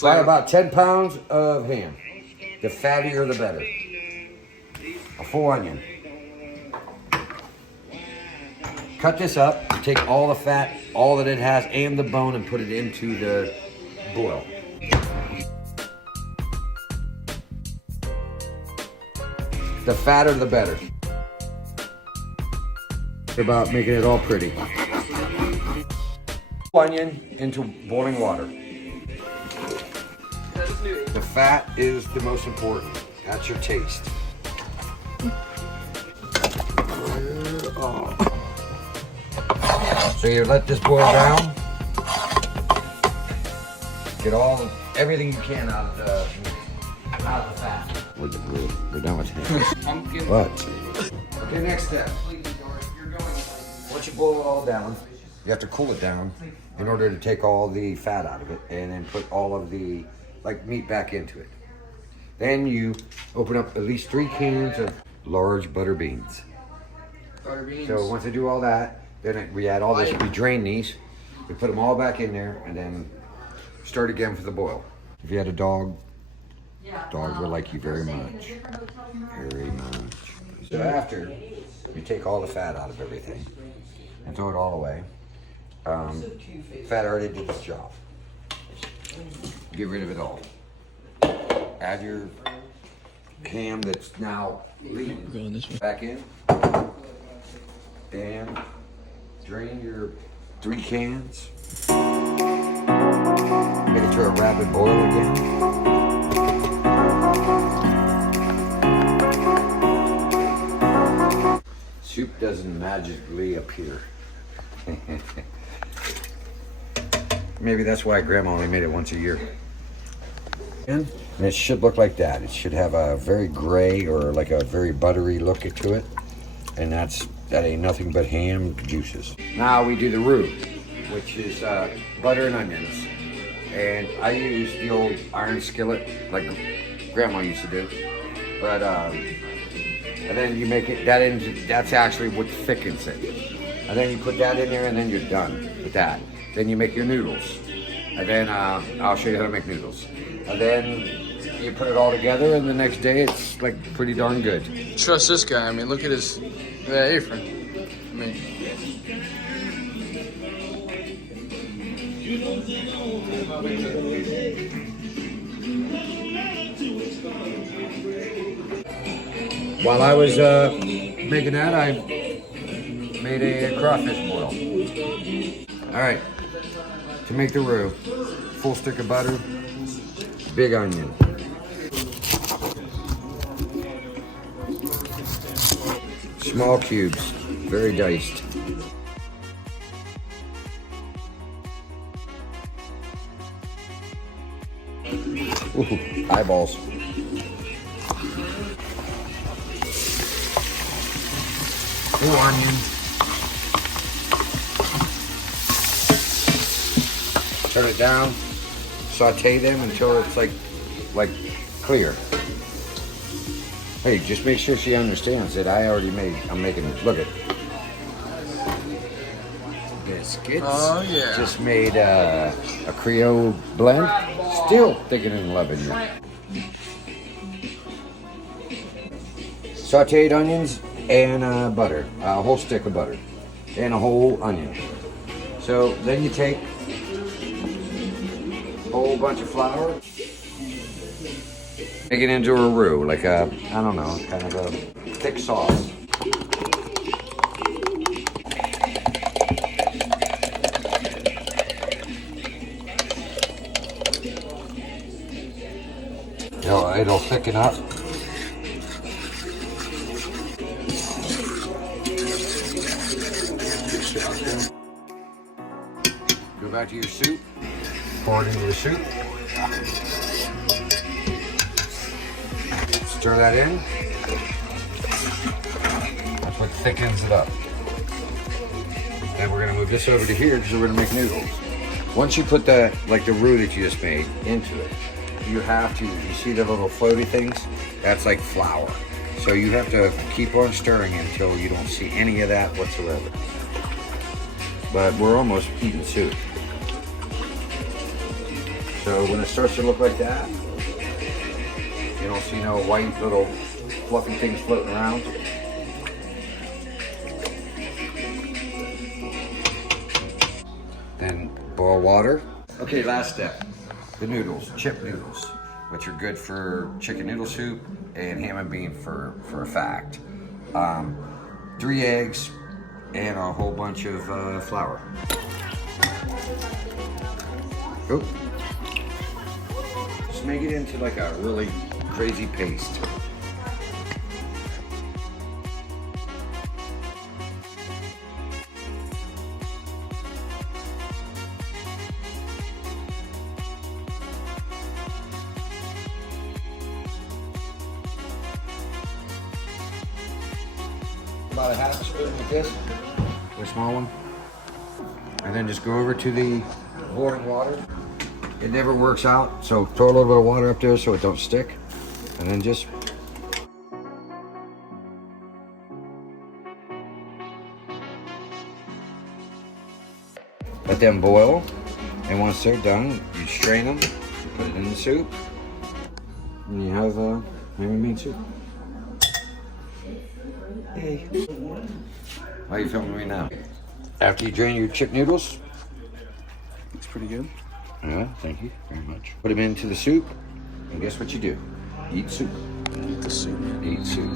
Buy about 10 pounds of ham. The fattier, the better. A full onion. Cut this up, take all the fat, all that it has, and the bone, and put it into the boil. The fatter, the better. About making it all pretty. Onion into boiling water. The fat is the most important. That's your taste. So you let this boil down. Get everything you can out of the fat. We're done with it. What? Okay, next step. Once you boil it all down, you have to cool it down in order to take all the fat out of it, and then put all of the meat back into it. Then you open up at least 3 cans of large butter beans. Butter beans. So once I do all that, then we add all this. We drain these. We put them all back in there, and then start again for the boil. If you had a dog, dogs would like you very much. Very much. So after you take all the fat out of everything and throw it all away, fat already did its job. Get rid of it all. Add your ham that's now lean back in, and drain your 3 cans. Make it to a rapid boil again. Soup doesn't magically appear. Maybe that's why Grandma only made it once a year. And it should look like that. It should have a very gray or like a very buttery look to it. And that ain't nothing but ham juices. Now we do the roux, which is butter and onions. And I use the old iron skillet like Grandma used to do. But and then you make it, that's actually what thickens it. And then you put that in there, and then you're done with that. Then you make your noodles. And then I'll show you how to make noodles. And then you put it all together, and the next day it's pretty darn good. Trust this guy. I mean, look at his apron. I mean, while I was making that, I made a crawfish boil. All right, to make the roux, full stick of butter, big onion, small cubes, very diced. Ooh, eyeballs. Full onion. Turn it down. Saute them until it's like clear. Hey, just make sure she understands that I'm making it. Look at biscuits. Oh yeah. Just made a Creole blend. Still thinking and loving you. Sauteed onions and butter, a whole stick of butter, and a whole onion. So then you take a whole bunch of flour, make it into a roux, like a, I don't know, kind of a thick sauce. It'll thicken up. Go back to your soup, pour it into the soup. Stir that in. That's what thickens it up. Then we're gonna move this over to here because we're gonna make noodles. Once you put the roux that you just made into it, you see the little floaty things? That's like flour. So you have to keep on stirring until you don't see any of that whatsoever. But we're almost eating soup. So when it starts to look like that, you don't see no white little fluffy things floating around. Then boil water. Okay, last step. The noodles, chip noodles, which are good for chicken noodle soup and ham and bean for a fact. 3 eggs and a whole bunch of flour. Oop. Just make it into like a really crazy paste. About a half a spoon like this, a small one, and then just go over to the boiling water. It never works out, so throw a little bit of water up there so it don't stick, and then just let them boil. And once they're done, you strain them, you put it in the soup, and you have ham and bean soup. Hey. Why are you filming me now? After you drain your chip noodles. Looks pretty good. Yeah, thank you very much. Put them into the soup, and guess what you do? Eat soup. Eat the soup. Eat soup.